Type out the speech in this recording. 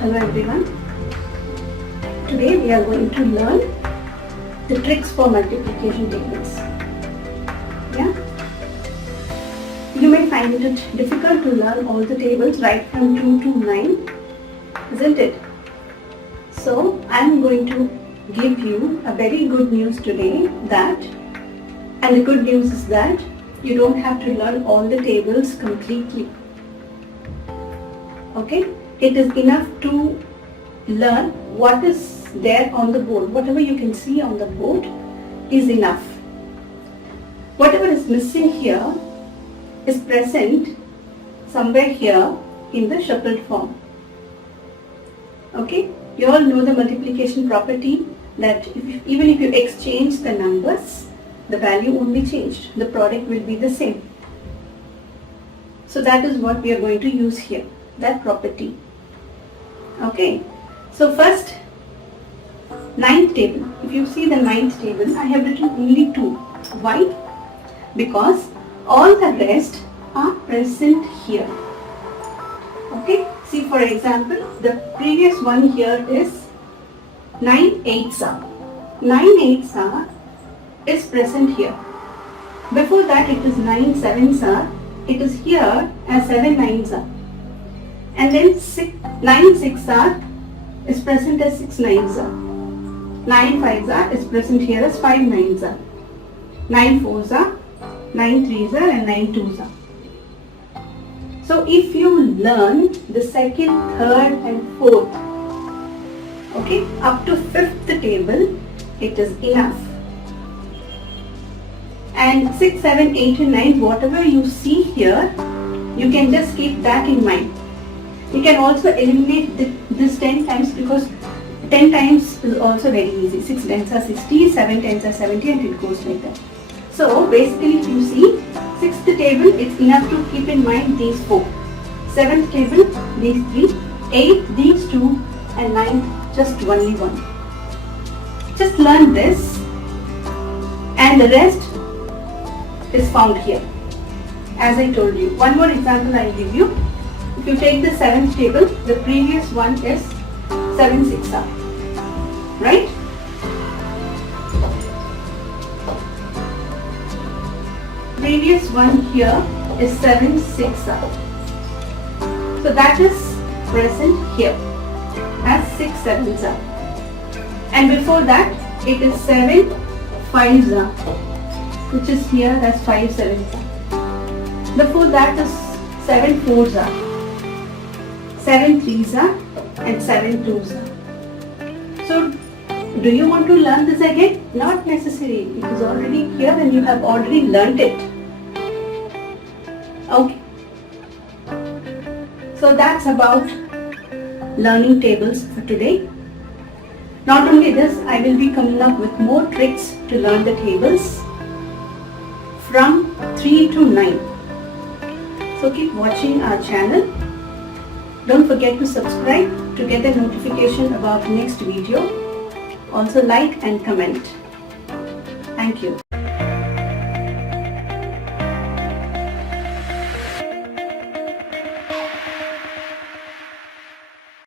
Hello everyone. Today we are going to learn the tricks for multiplication tables. Yeah? You may find it difficult to learn all the tables right from 2 to 9, isn't it? So I am going to give you a very good news today and the good news is that you don't have to learn all the tables completely. Okay? It is enough to learn what is there on the board. Whatever you can see on the board is enough. Whatever is missing here is present somewhere here in the shuffled form. Okay? You all know the multiplication property that even if you exchange the numbers, the value only changed. The product will be the same. So that is what we are going to use here, that property. Okay, so first, ninth table. If you see the ninth table, I have written only 2. Why? Because all the rest are present here. Okay, see for example, the previous one here is 9 8s are. 9 8s are is present here. Before that it is 9 7s are. It is here as 7 9s are. And then 9 6 are is present as 6 9s are. 9 5s are is present here as 5 9s are. 9 4s are, 9 3s are and 9 2s are. So if you learn the second, third and fourth, okay, up to 5th table, it is enough. And 6, 7, 8 and 9, whatever you see here, you can just keep that in mind. You can also eliminate this 10 times because 10 times is also very easy. 6 tens are 60, 7 tens are 70 and it goes like that. So basically if you see 6th table, it's enough to keep in mind these 4. 7th table, these 3. 8, these 2 and 9, just only 1. Just learn this and the rest is found here. As I told you. One more example I will give you. If you take the 7th table, the previous one is 7 6 are. Right? Previous one here is 7 6 are. So that is present here as 6 7s are. And before that it is 7 5s are, which is here as 5 7s are. Before that is 7 4s are. 7 3s are and 7 2s are. So, do you want to learn this again? Not necessary. It is already here and you have already learnt it. Okay. So that's about learning tables for today. Not only this, I will be coming up with more tricks to learn the tables from 3 to 9. So keep watching our channel. Don't forget to subscribe to get the notification about next video. Also like and comment. Thank you.